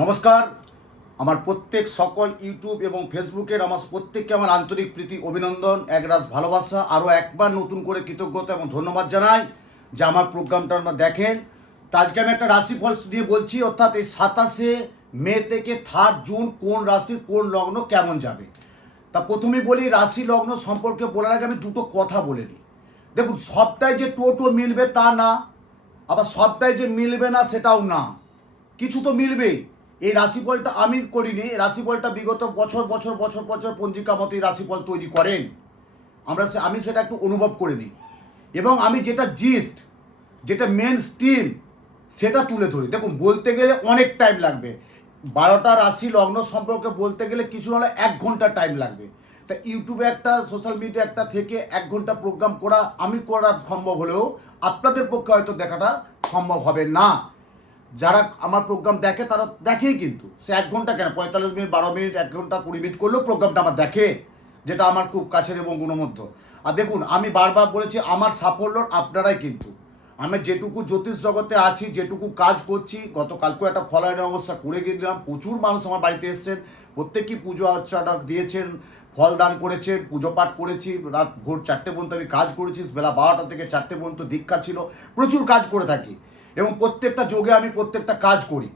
নমস্কার। আমার প্রত্যেক সকল ইউটিউব এবং ফেসবুকের আমার প্রত্যেককে আমার আন্তরিক প্রীতি, অভিনন্দন, একরাশ ভালোবাসা, আরও একবার নতুন করে কৃতজ্ঞতা এবং ধন্যবাদ জানাই যে আমার প্রোগ্রামটা আপনারা দেখেন। তা আজকে আমি একটা রাশিফল নিয়ে বলছি, অর্থাৎ এই সাতাশে মে থেকে থার্ড জুন কোন রাশির কোন লগ্ন কেমন যাবে? তা প্রথমেই বলি, রাশি লগ্ন সম্পর্কে বলার আগে আমি দুটো কথা বলে নিই। দেখুন, সবটাই যে টোটো মিলবে তা না, আবার সবটাই যে মিলবে না সেটাও না। কিছু তো মিলবেই। এই রাশিফলটা আমি করিনি রাশিফলটা বিগত বছর বছর বছর বছর পঞ্জিকা মতো এই রাশিফল তৈরি করেন। আমরা আমি সেটা একটু অনুভব করে নিই। এবং আমি যেটা জিস্ট, যেটা মেন স্টিম সেটা তুলে ধরি। দেখুন, বলতে গেলে অনেক টাইম লাগবে। বারোটা রাশি লগ্ন সম্পর্কে বলতে গেলে কিছু হলে এক ঘণ্টা টাইম লাগবে। তা ইউটিউবে একটা সোশ্যাল মিডিয়া একটা থেকে এক ঘণ্টা প্রোগ্রাম করা, আমি করা সম্ভব হলেও আপনাদের পক্ষে হয়তো দেখাটা সম্ভব হবে না। যারা আমার প্রোগ্রাম দেখে, তারা দেখেই কিন্তু। সে এক ঘণ্টা কেন? পঁয়তাল্লিশ মিনিট, বারো মিনিট, এক ঘণ্টা, কুড়ি মিনিট করলেও প্রোগ্রামটা আমার দেখে, যেটা আমার খুব কাছের এবং গুণমধ্য। আর দেখুন, আমি বারবার বলেছি, আমার সাফল্য আপনারাই কিন্তু। আমি যেটুকু জ্যোতিষ জগতে আছি, যেটুকু কাজ করছি, গতকালকেও একটা ফলায়ন অবস্থা করে গেছিলাম। প্রচুর মানুষ আমার বাড়িতে এসছেন। প্রত্যেকেই পুজো অর্চনা দিয়েছেন, ফল দান করেছেন, পুজো পাঠ করেছি। রাত ভোর চারটে পর্যন্ত আমি কাজ করেছি, বেলা বারোটা থেকে চারটে পর্যন্ত দীক্ষা ছিল। প্রচুর কাজ করে থাকি। এবং প্রত্যেকটা যোগে আমি প্রত্যেকটা কাজ করি।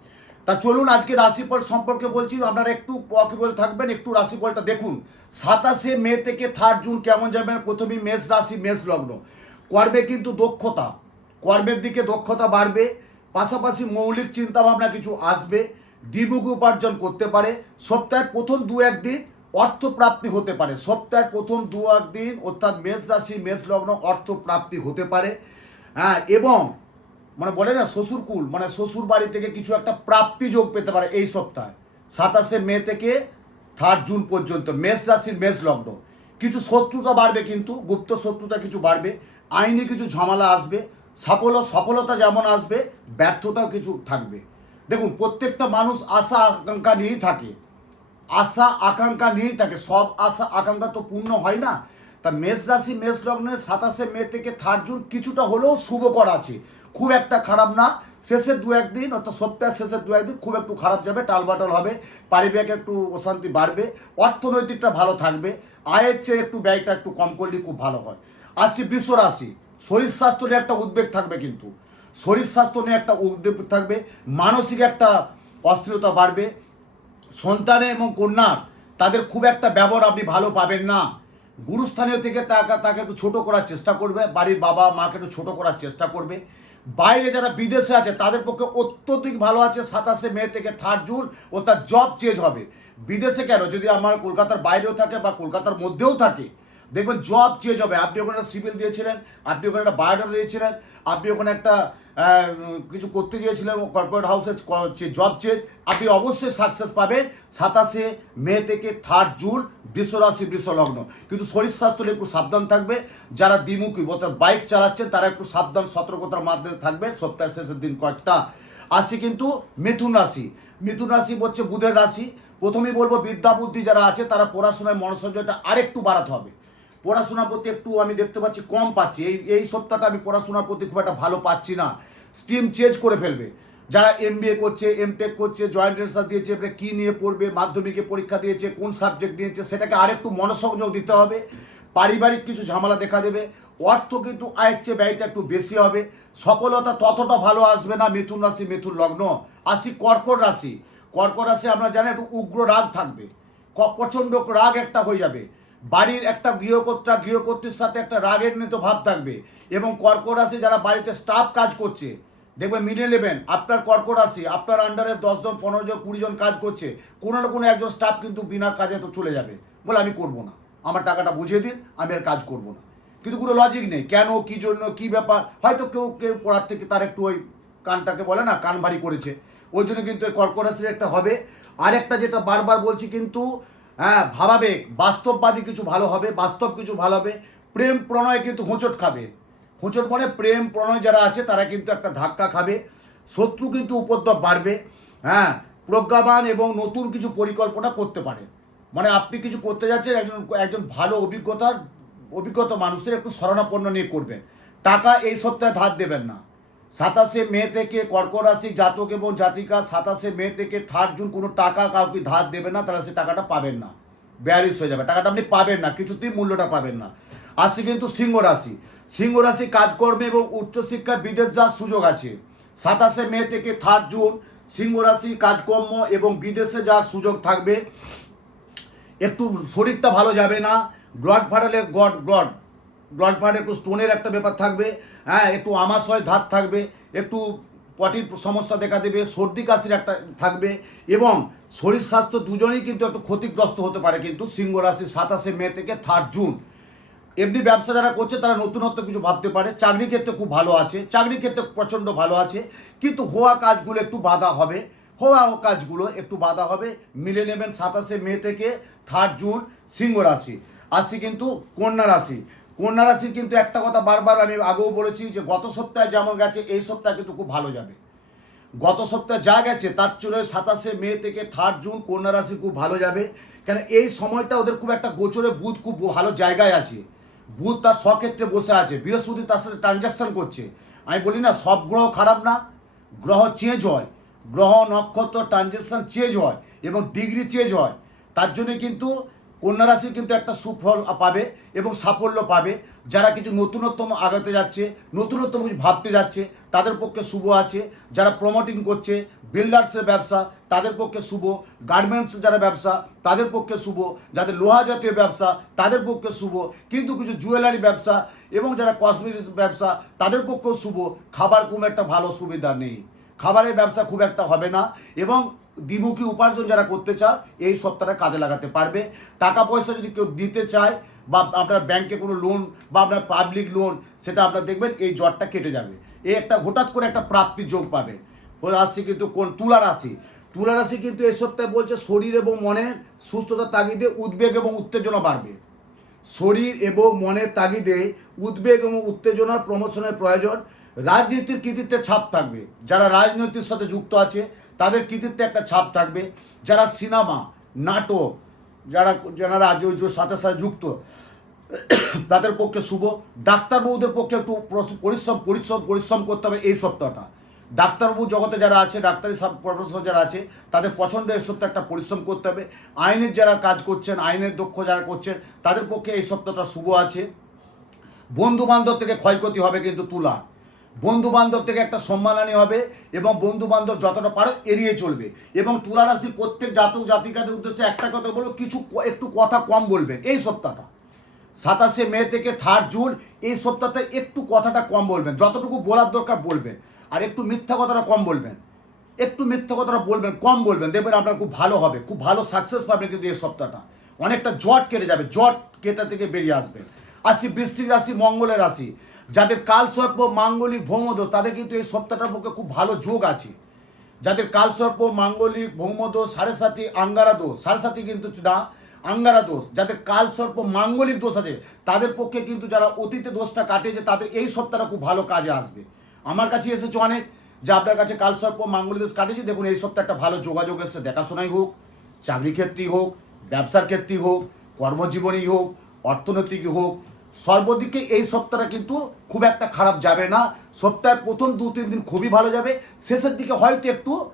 তা চলুন, আজকে রাশিফল সম্পর্কে বলছি, আপনারা একটু ওয়াকিবল থাকবেন, একটু রাশিফলটা দেখুন। সাতাশে মে থেকে থার্ড জুন কেমন যাবেন? প্রথমেই মেষ রাশি, মেষ লগ্ন। কর্মে কিন্তু দক্ষতা, কর্মের দিকে দক্ষতা বাড়বে, পাশাপাশি মৌলিক চিন্তাভাবনা কিছু আসবে, দ্বিমুখ উপার্জন করতে পারে, সপ্তাহের প্রথম দু একদিন অর্থপ্রাপ্তি হতে পারে, সপ্তাহের প্রথম দু একদিন অর্থাৎ মেষ রাশি, মেষ লগ্ন অর্থপ্রাপ্তি হতে পারে। হ্যাঁ এবং মানে বলে না শ্বশুরকুল মানে শ্বশুর বাড়ি থেকে কিছু একটা প্রাপ্তি যোগ পেতে পারে এই সপ্তাহে। সাতাশে মে থেকে থার্ড জুন পর্যন্ত, মেষ রাশির মেষ লগ্ন। কিছু শত্রুতা বাড়বে কিন্তু, গুপ্ত শত্রুতা কিছু বাড়বে, আইনি কিছু ঝামেলা আসবে, সাফল্য, সফলতা যেমন আসবে, ব্যর্থতাও কিছু থাকবে। দেখুন, প্রত্যেকটা মানুষ আশা, আকাঙ্ক্ষা নিয়েই থাকে। আশা, আকাঙ্ক্ষা নিয়েই থাকে। সব আশা, আকাঙ্ক্ষা তো পূর্ণ হয় না। তা মেষ রাশি, মেষ লগ্নের সাতাশে মে থেকে থার্ড জুন কিছুটা হলেও শুভকর আছে। খুব একটা খারাপ না। শেষের দু একদিন, অর্থাৎ সপ্তাহের শেষের দু একদিন খুব একটু খারাপ যাবে, টালবাটল হবে, পারিবারিক একটু অশান্তি বাড়বে, অর্থনৈতিকটা ভালো থাকবে, আয়ের চেয়ে একটু ব্যয়টা একটু কম করলে খুব ভালো হয়। আসছি বৃষ রাশি, শরীর স্বাস্থ্য নিয়ে একটা উদ্বেগ থাকবে কিন্তু। শরীর স্বাস্থ্য নিয়ে একটা উদ্বেগ থাকবে, মানসিক একটা অস্থিরতা বাড়বে। সন্তানে এবং কন্যার, তাদের খুব একটা ব্যবহার আপনি ভালো পাবেন না। গুরুস্থানীয় থেকে তাকে তাকে একটু ছোটো করার চেষ্টা করবে, বাড়ির বাবা মাকে একটু ছোটো করার চেষ্টা করবে। বাইরে যারা বিদেশে আছে, তাদের পক্ষে অত্যধিক ভালো আছে সাতাশে মে থেকে থার্ড জুন ও তার জব চেঞ্জ হবে। বিদেশে কেন? যদি আমার কলকাতার বাইরেও থাকে বা কলকাতার মধ্যেও থাকে, দেখবেন জব চেঞ্জ হবে। আপনি ওখানে সিভিল দিয়েছিলেন, আপনি ওখানে একটা বায়োডাটা দিয়েছিলেন, আপনি ওখানে একটা কিছু করতে চেয়েছিলেন কর্পোরেট হাউসে জব চেঞ্জ আপনি অবশ্যই সাকসেস পাবেন সাতাশে মে থেকে থার্ড জুন বৃষরাশি বৃষলগ্ন। কিন্তু শরীর স্বাস্থ্য একটু সাবধান থাকবে, যারা দ্বিমুখী, অর্থাৎ বাইক চালাচ্ছেন, তারা একটু সাবধান, সতর্কতার মাধ্যমে থাকবে সপ্তাহের শেষের দিন কয়েকটা। আসি কিন্তু মিথুন রাশি। মিথুন রাশি হচ্ছে বুধের রাশি। প্রথমেই বলব, বিদ্যা বুদ্ধি যারা আছে, তারা পড়াশোনায় মনোসংযোগটা আরেকটু বাড়াতে হবে। পড়াশোনার প্রতি একটু আমি দেখতে পাচ্ছি কম পাচ্ছি। এই এই সপ্তাহটা আমি পড়াশোনার প্রতি খুব একটা ভালো পাচ্ছি না। স্ট্রিম চেঞ্জ করে ফেলবে। যারা এম বি এ করছে এম টেক করছে জয়েন্ট এন্ট্রান্স দিয়েছে, এবারে কী নিয়ে পড়বে, মাধ্যমিকে পরীক্ষা দিয়েছে, কোন সাবজেক্ট নিয়েছে, সেটাকে আরেকটু মনোসংযোগ দিতে হবে। পারিবারিক কিছু ঝামেলা দেখা দেবে। অর্থ কিন্তু আয়ের চেয়ে ব্যয়টা একটু বেশি হবে। সফলতা ততটা ভালো আসবে না মিথুন রাশি, মিথুন লগ্ন। আসি কর্কট রাশি। কর্কট রাশি আমরা জানি একটু উগ্র রাগ থাকবে। প্রচণ্ড রাগ একটা হয়ে যাবে। বাড়ির একটা গৃহকর্তা, গৃহকর্ত্রীর সাথে একটা রাগের নিত ভাব থাকবে এবং কর্কট রাশি যারা বাড়িতে স্টাফ কাজ করছে দেখবেন মিলে নেবেন আপনার কর্কট রাশি, আপনার আন্ডারে দশজন পনেরো জন, কুড়ি জন কাজ করছে, কোনো না কোনো একজন স্টাফ কিন্তু বিনা কাজে তো চলে যাবে বলে আমি করব না। আমার টাকাটা বুঝিয়ে দিন, আমি আর কাজ করব না। কিন্তু কোনো লজিক নেই, কেন, কি জন্য, কি ব্যাপার? হয়তো কেউ কেউ পড়ার থেকে তার একটু ওই কানটাকে বলে না, কান ভারী করেছে। ওই জন্য কিন্তু এই কর্কট রাশির একটা হবে। আরেকটা যেটা বারবার বলছি কিন্তু হ্যাঁ ভাবাবেগ বাস্তববাদী কিছু ভালো হবে, বাস্তব কিছু ভালো হবে, প্রেম প্রণয় কিন্তু হোঁচট খাবে। হোঁচট মানে প্রেম প্রণয় যারা আছে, তারা কিন্তু একটা ধাক্কা খাবে, শত্রু কিন্তু উপদ্রব বাড়বে হ্যাঁ প্রজ্ঞাবান এবং নতুন কিছু পরিকল্পনা করতে পারে। মানে আপনি কিছু করতে যাচ্ছেন, একজন একজন ভালো অভিজ্ঞতার, অভিজ্ঞতা মানুষের একটু শরণাপন্ন নিয়ে করবেন। টাকা এই সপ্তাহে ধার দেবেন না। সাতাশে মে থেকে কর্কট রাশি জাতক এবং জাতিকা সাতাশে মে থেকে থার্ড জুন কোনো টাকা কাউকে ধার দেবে না, তাহলে সে টাকাটা পাবেন না। ব্যারিস হয়ে যাবে। টাকাটা আপনি পাবেন না, কিছুতেই মূল্যটা পাবেন না। আসছে কিন্তু সিংহ রাশি। সিংহ রাশি কাজকর্মে এবং উচ্চশিক্ষা বিদেশ যাওয়ার সুযোগ আছে। সাতাশে মে থেকে থার্ড জুন সিংহ রাশি কাজকর্ম এবং বিদেশে যাওয়ার সুযোগ থাকবে। একটু শরীরটা ভালো যাবে না। ব্লাড ফাটালে গড ব্লড ব্লাড ফাটে একটু স্টোনের একটা ব্যাপার থাকবে। হ্যাঁ একটু আমাশয় ধাত থাকবে, একটু পটির সমস্যা দেখা দেবে, সর্দি কাশির একটা থাকবে এবং শরীর স্বাস্থ্য দুজনেই কিন্তু একটু ক্ষতিগ্রস্ত হতে পারে কিন্তু সিংহ রাশি সাতাশে মে থেকে থার্ড জুন এমনি ব্যবসা যারা করছে, তারা নতুনত্ব কিছু ভাবতে পারে। চাকরি ক্ষেত্রে খুব ভালো আছে চাকরি ক্ষেত্রে প্রচণ্ড ভালো আছে, কিন্তু হওয়া কাজগুলো একটু বাধা হবে। হওয়া কাজগুলো একটু বাধা হবে। মিলে নেবেন সাতাশে মে থেকে থার্ড জুন সিংহ রাশি। আসছি কিন্তু কন্যা রাশি। কন্যা রাশির কিন্তু একটা কথা বারবার আমি আগেও বলেছি যে গত সপ্তাহে যেমন গেছে, এই সপ্তাহে কিন্তু খুব ভালো যাবে। গত সপ্তাহে যা গেছে, তার চলে সাতাশে মে থেকে থার্ড জুন কন্যা রাশি খুব ভালো যাবে। কেন এই সময়টা ওদের খুব একটা গোচরে বুধ খুব ভালো জায়গায় আছে। বুধ তার স্বক্ষেত্রে বসে আছে, বৃহস্পতি তার সাথে ট্রানজাকশন করছে। আমি বলি না, সব গ্রহ খারাপ না, গ্রহ চেঞ্জ হয়। গ্রহ নক্ষত্র ট্রানজেকশন চেঞ্জ হয় এবং ডিগ্রি চেঞ্জ হয়। তার জন্য কিন্তু কন্যা রাশি কিন্তু একটা সুফল পাবে এবং সাফল্য পাবে। যারা কিছু নতুনত্ব আগাতে যাচ্ছে নতুনত্ব কিছু ভাবতে যাচ্ছে, তাদের পক্ষে শুভ আছে। যারা প্রমোটিং করছে বিল্ডার্সের ব্যবসা, তাদের পক্ষে শুভ। গার্মেন্টস যারা ব্যবসা, তাদের পক্ষে শুভ। যাদের লোহা জাতীয় ব্যবসা, তাদের পক্ষে শুভ। কিন্তু কিছু জুয়েলারি ব্যবসা এবং যারা কসমেটিক্স ব্যবসা, তাদের পক্ষেও শুভ। খাবার খুব একটা ভালো সুবিধা নেই। খাবারের ব্যবসা খুব একটা হবে না এবং দ্বিমুখী উপার্জন যারা করতে চায়, এই সপ্তাহটা কাজে লাগাতে পারবে। টাকা পয়সা যদি কেউ দিতে চায় বা আপনার ব্যাংকে কোনো লোন বা আপনার পাবলিক লোন সেটা আপনার দেখবেন এই জ্বরটা কেটে যাবে। এই একটা হঠাৎ করে একটা প্রাপ্তি যোগ পাবে। রাশি কিন্তু কোন তুলা রাশি? তুলা রাশি কিন্তু এই সপ্তাহে বলছে শরীর এবং মনের সুস্থতার তাগিদে উদ্বেগ এবং উত্তেজনা বাড়বে। শরীর এবং মনের তাগিদে উদ্বেগ এবং উত্তেজনার প্রমোশনের প্রয়োজন। রাজনীতির কৃতিত্বে ছাপ থাকবে। যারা রাজনৈতিক সাথে যুক্ত আছে তাদের কৃতিত্বে একটা ছাপ থাকবে। যারা সিনেমা, নাটক, যারা যারা রাজনীতির সাথে সাথে যুক্ত, তাদের পক্ষে শুভ। ডাক্তারবাবুদের পক্ষে একটু পরিশ্রম পরিশ্রম পরিশ্রম করতে হবে এই সপ্তাহটা। ডাক্তারবাবু জগতে যারা আছে, ডাক্তারি সাব, প্রফেসর যারা আছে, তাদের পছন্দ এই সপ্তাহে একটা পরিশ্রম করতে হবে। আইনের যারা কাজ করছেন, আইনের দক্ষ যারা করছেন, তাদের পক্ষে এই সপ্তাহটা শুভ আছে। বন্ধু বান্ধব থেকে ক্ষয়ক্ষতি হবে কিন্তু তুলা বন্ধু বান্ধব থেকে একটা সম্মানহানি হবে এবং বন্ধু বান্ধব যতটা পারো এড়িয়ে চলবে। এবং তুলা রাশির প্রত্যেক জাতক জাতিকাদের উদ্দেশ্যে একটা কথা বলব, কিছু একটু কথা কম বলবেন এই সপ্তাহটা। সাতাশে মে থেকে থার্ড জুন, এই সপ্তাহতে একটু কথাটা কম বলবেন, যতটুকু বলার দরকার বলবেন। আর একটু মিথ্যা কথাটা কম বলবেন, একটু মিথ্যা কথাটা বলবেন, কম বলবেন, দেখবেন আপনার খুব ভালো হবে, খুব ভালো সাকসেস পাবেন কিন্তু এই সপ্তাহটা। অনেকটা জট কেটে যাবে, জট কেটা থেকে বেরিয়ে আসবেন আসি বৃশ্চিক রাশি, মঙ্গলের রাশি। যাদের কালসর্প, মাঙ্গলিক, ভৌমদোষ, তাদের কিন্তু এই সপ্তাহটার পক্ষে খুব ভালো যোগ আছে। যাদের কালসর্প, মাঙ্গলিক, ভৌমদোষ, সাড়ে সাথী আঙ্গারা দোষ সাড়ে সাথী কিন্তু না আঙ্গারা দোষ যাদের কালসর্প, মাঙ্গলিক দোষ আছে, তাদের পক্ষে কিন্তু যারা অতীতে দোষটা কাটিয়েছে, তাদের এই সপ্তাহটা খুব ভালো কাজে আসবে। আমার কাছে এসেছে অনেক যে আপনার কাছে কালসর্প, মাঙ্গলিক দোষ কাটিয়েছে, দেখুন এই সপ্তাহ একটা ভালো যোগাযোগ এসছে, দেখাশোনাই হোক, চাকরি ক্ষেত্রেই হোক, ব্যবসার ক্ষেত্রেই হোক, কর্মজীবনেই হোক অর্থনৈতিক হোক সর্বদিকে এই সপ্তাহটা কিন্তু খুব একটা খারাপ যাবে না। সপ্তাহের প্রথম দু, তিন দিন খুবই ভালো যাবে। শেষের দিকে হয়তো একটু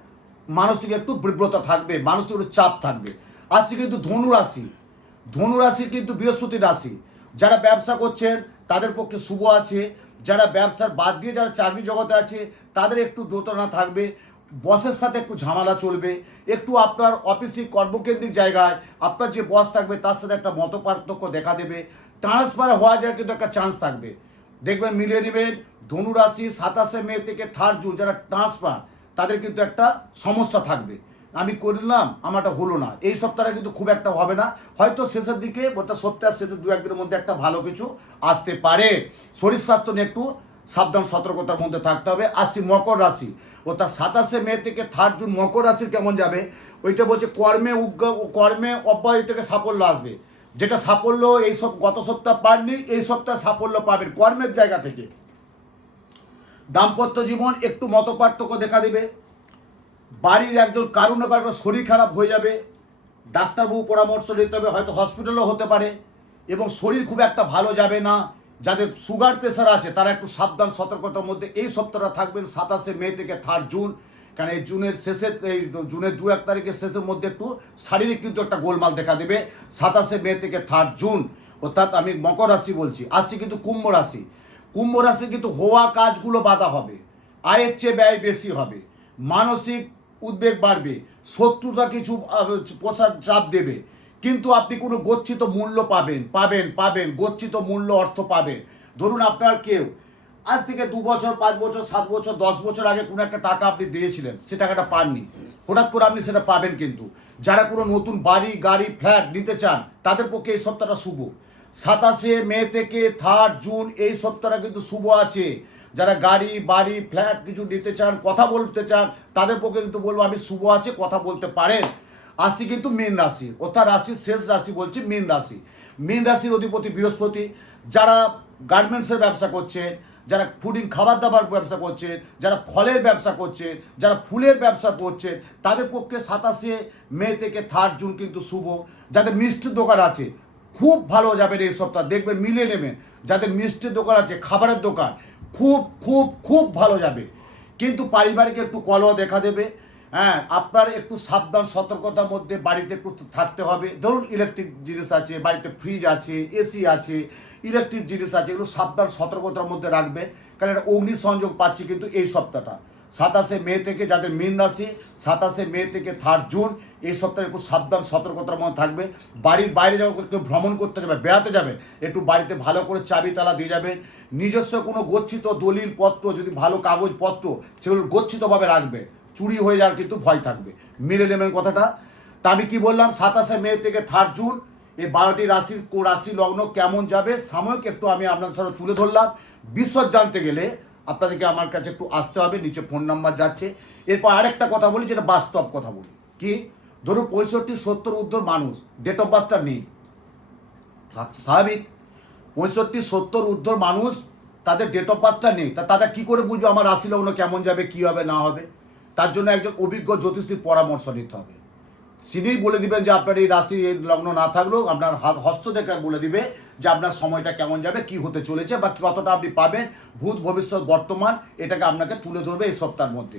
মানসিক একটু বিব্রতা থাকবে, মানসিক একটু চাপ থাকবে। আজকে কিন্তু ধনু রাশি। ধনু রাশি কিন্তু বৃহস্পতি রাশি। যারা ব্যবসা করছেন, তাদের পক্ষে শুভ আছে। যারা ব্যবসার বাদ দিয়ে যারা চাকরি জগতে আছে, তাদের একটু দোতনা থাকবে। বসের সাথে একটু ঝামেলা চলবে। একটু আপনার অফিসে কর্মকেন্দ্রিক জায়গায় আপনার যে বস থাকবে, তার সাথে একটা মত দেখা দেবে। ট্রান্সফার হওয়া যাওয়ার কিন্তু একটা চান্স থাকবে। দেখবেন মিলিয়ে নেবেন ধনু রাশি সাতাশে মে থেকে থার্ড জুন যারা ট্রান্সফার, তাদের কিন্তু একটা সমস্যা থাকবে। আমি করলাম, আমারটা হলো না। এই সপ্তাহে কিন্তু খুব একটা হবে না। হয়তো শেষের দিকে অর্থাৎ সপ্তাহের শেষের দু একদিনের মধ্যে একটা ভালো কিছু আসতে পারে। শরীর স্বাস্থ্য নিয়ে একটু সাবধান, সতর্কতার মধ্যে থাকতে হবে। আসছি মকর রাশি। ও তার সাতাশে মে থেকে থার্ড জুন মকর রাশি কেমন যাবে? ওইটা বলছে কর্মে উগ্র, কর্মে অব্যাহতি থেকে সাফল্য আসবে। যেটা সাফল্য, এই সব গত সপ্তাহ পাননি, এই সপ্তাহে সাফল্য পাবেন কর্মের জায়গা থেকে। দাম্পত্য জীবন একটু মতপার্থক্য দেখা দেবে। বাড়ির একজন কারণ কারণ শরীর খারাপ হয়ে যাবে। ডাক্তারবাবু পরামর্শ নিতে হবে, হয়তো হসপিটালও হতে পারে এবং শরীর খুব একটা ভালো যাবে না। যাদের সুগার প্রেশার আছে, তারা একটু সাবধান, সতর্কতার মধ্যে এই সপ্তাহটা থাকবেন সাতাশে মে থেকে থার্ড জুন কারণ এই জুনের শেষে, এই জুনের দু এক তারিখের শেষের মধ্যে একটু শারীরিক কিন্তু একটা গোলমাল দেখা দেবে। সাতাশে মে থেকে থার্ড জুন অর্থাৎ আমি মকর রাশি বলছি। আসছি কিন্তু কুম্ভ রাশি। কুম্ভ রাশি কিন্তু হওয়া কাজগুলো বাধা হবে। আয়ের চেয়ে ব্যয় বেশি হবে। মানসিক উদ্বেগ বাড়বে। শত্রুতা কিছু প্রসার চাপ দেবে। কিন্তু আপনি কোনো গচ্ছিত মূল্য পাবেন পাবেন পাবেন। গচ্ছিত মূল্য অর্থ পাবেন। ধরুন আপনার কেউ আজ থেকে দু বছর, পাঁচ বছর, সাত বছর, দশ বছর আগে কোনো একটা টাকা আপনি দিয়েছিলেন, সে টাকাটা পাননি। হঠাৎ করে আপনি সেটা পাবেন কিন্তু। যারা কোনো নতুন বাড়ি, গাড়ি, ফ্ল্যাট নিতে চান, তাদের পক্ষে এই সপ্তাহটা শুভ। সাতাশে মে থেকে থার্ড জুন এই সপ্তাহটা কিন্তু শুভ আছে। যারা গাড়ি, বাড়ি, ফ্ল্যাট কিছু নিতে চান, কথা বলতে চান, তাদের পক্ষে কিন্তু বলব আমি শুভ আছে, কথা বলতে পারেন। আসি কিন্তু মীন রাশি, অর্থাৎ রাশির শেষ রাশি বলছি মীন রাশি। মীন রাশির অধিপতি বৃহস্পতি, যারা গার্মেন্টসের ব্যবসা করছেন যারা ফুডিং খাবার দাবার ব্যবসা করছেন, যারা ফলের ব্যবসা করছেন, যারা ফুলের ব্যবসা করছেন, তাদের পক্ষে সাতাশে মে থেকে থার্ড জুন কিন্তু শুভ। যাদের মিষ্টির দোকান আছে, খুব ভালো যাবেন এই সপ্তাহ, দেখবেন মিলে নেবেন। যাদের মিষ্টির দোকান আছে, খাবারের দোকান, খুব খুব খুব ভালো যাবে। কিন্তু পারিবারিক একটু কলহ দেখা দেবে। হ্যাঁ আপনার একটু সাবধান, সতর্কতার মধ্যে বাড়িতে একটু থাকতে হবে। ধরুন ইলেকট্রিক জিনিস আছে, বাড়িতে ফ্রিজ আছে এসি আছে ইলেকট্রিক জিনিস আছে, এগুলো সাবধান, সতর্কতার মধ্যে রাখবেন। কারণ একটা অগ্নি সংযোগ পাচ্ছি কিন্তু এই সপ্তাহটা। সাতাশে মে থেকে যাদের মীন রাশি, সাতাশে মে থেকে থার্ড জুন, এই সপ্তাহে একটু সাবধান, সতর্কতার মধ্যে থাকবে। বাড়ির বাইরে যখন কেউ ভ্রমণ করতে যাবে, বেড়াতে যাবে, একটু বাড়িতে ভালো করে চাবি তালা দিয়ে যাবেন। নিজস্ব কোনো গচ্ছিত দলিল পত্র, যদি ভালো কাগজপত্র সেগুলো গচ্ছিতভাবে রাখবে। চুরি হয়ে যাওয়ার কিন্তু ভয় থাকবে। মিলে নেবেন কথাটা। তা আমি কী বললাম? সাতাশে মে থেকে থার্ড জুন এই বারোটি রাশির রাশি লগ্ন কেমন যাবে? সাময়িক একটু আমি আপনাদের সাথে তুলে ধরলাম। বিশ্বর জানতে গেলে আপনাদেরকে আমার কাছে একটু আসতে হবে, নিচে ফোন নাম্বার যাচ্ছে। এরপর আরেকটা কথা বলি, যেটা বাস্তব কথা বলি। কি? ধরুন পঁয়ষট্টি, সত্তর উর্ধ্বর মানুষ ডেট অফ বার্থটা নেই। স্বাভাবিক। পঁয়ষট্টি, সত্তর ঊর্ধ্বর মানুষ, তাদের ডেট অফ বার্থটা নেই। তা তারা কী করে বুঝবে আমার রাশি লগ্ন কেমন যাবে, কী হবে, না হবে? তার জন্য একজন অভিজ্ঞ জ্যোতিষীর পরামর্শ নিতে হবে। তিনিই বলে দিবেন যে আপনার এই রাশি লগ্ন না থাকলেও আপনার হাত হস্ত দেখে বলে দিবে যে আপনার সময়টা কেমন যাবে, কি হতে চলেছে বা কতটা আপনি পাবেন, ভূত ভবিষ্যৎ বর্তমান, এটাকে আপনাকে তুলে ধরবে এই সপ্তাহের মধ্যে।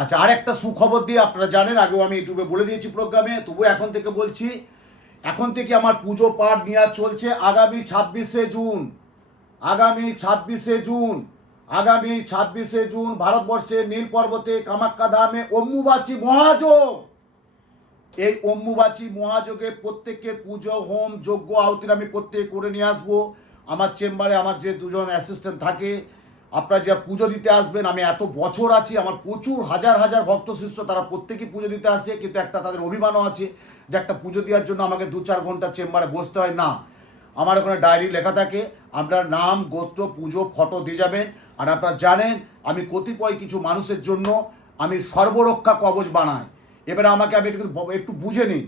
আচ্ছা আর একটা সুখবর দিয়ে আপনারা জানেন, আগেও আমি ইউটিউবে বলে দিয়েছি প্রোগ্রামে তবু এখন থেকে বলছি, এখন থেকে আমার পুজো পাঠ নেওয়া চলছে আগামী ছাব্বিশে জুন, আগামী ছাব্বিশে জুন, আগামী ছাব্বিশে জুন, ভারতবর্ষের নীল পর্বতে কামাক্কা ধামে অম্বুবাচী মহাযোগ। এই অম্বুবাচী মহাযোগে প্রত্যেকের পুজো, হোম, যজ্ঞ আহুতির আমি প্রত্যেক করে নিয়ে আসব। আমার চেম্বারে আমার যে দুজন অ্যাসিস্ট্যান্ট থাকে, আপনারা যা পুজো দিতে আসবেন, আমি এত বছর আছি, আমার প্রচুর হাজার হাজার ভক্ত শিষ্য, তারা প্রত্যেকেই পুজো দিতে আসে, কিন্তু একটা তাদের অভিমানও আছে যে একটা পুজো দেওয়ার জন্য আমাকে দু চার ঘণ্টা চেম্বারে বসতে হয়। না, আমার ওখানে ডায়েরি লেখা থাকে আপনার নাম, গোত্র, পুজো, ফটো দিয়ে যাবেন। আর আপনারা জানেন, আমি কতিপয় কিছু মানুষের জন্য আমি সর্বরক্ষা কবচ বানাই। এবারে আমাকে আমি একটু একটু বুঝে নিই।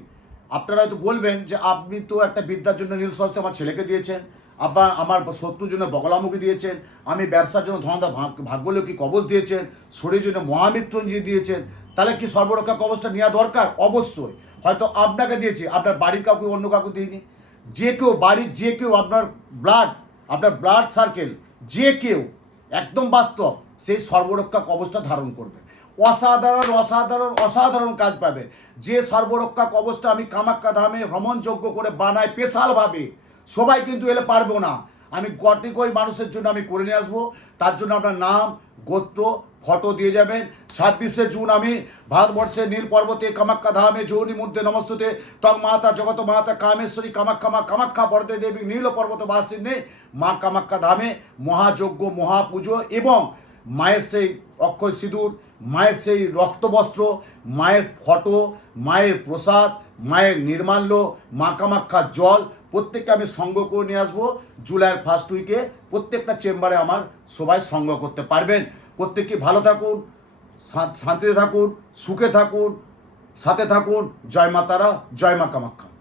আপনারা হয়তো বলবেন যে আপনি তো একটা বিদ্যার জন্য নীল সস্তে আমার ছেলেকে দিয়েছেন, আবার আমার শত্রুর জন্য বগলামুখী দিয়েছেন, আমি ব্যবসার জন্য ধনদা ভাগ্যলক্ষ্মী কবচ দিয়েছেন, শরীরের জন্য মহামৃত্যুঞ্জয় দিয়েছেন, তাহলে কি সর্বরক্ষা কবচটা নেওয়া দরকার? অবশ্যই। হয়তো আপনাকে দিয়েছি, আপনার বাড়ির কাউকে অন্য কাউকে দিইনি। যে কেউ বাড়ির যে কেউ আপনার ব্লাড আপনার ব্লাড সার্কেল যে কেউ, একদম বাস্তব, সেই সর্বরক্ষা কবচটা ধারণ করবে। অসাধারণ অসাধারণ অসাধারণ কাজ পাবে। যে সর্বরক্ষা কবচটা আমি কামাক্কা ধামে ভ্রমণযোগ্য করে বানাই স্পেশালভাবে সবাই কিন্তু এলে পারব না। আমি গটিকই মানুষের জন্য আমি করে নিয়ে আসব। তার জন্য আপনার নাম, গোত্র, ফটো দিয়ে যাবেন। ছাব্বিশে জুন আমি ভারতবর্ষের নীল পর্বতে কামাক্কা ধামে যৌনি মধ্যে নমস্তুতে তং মাতা জগত মাতা কামেশ্বরী কামাক্ষা মা কামাক্ষা পর্দে দেবী নীল পর্বত বাসিনী মা কামাক্কা ধামে মহাযজ্ঞ, মহাপুজো এবং মায়ের সেই অক্ষয় সিঁদুর, মায়ের সেই রক্তবস্ত্র, মায়ের ফটো, মায়ের প্রসাদ, মায়ের নির্মাল্য, মা কামাক্ষার জল, প্রত্যেককে আমি সঙ্গ করে নিয়ে আসব জুলাইয়ের ফার্স্ট উইকে প্রত্যেকটা চেম্বারে আমার সবাই সঙ্গ করতে পারবেন। প্রত্যেকে ভালো থাকুন শান্তিতে থাকুন, সুখে থাকুন, সাথে থাকুন। জয় মাতারা জয় মা কামাখ্যা।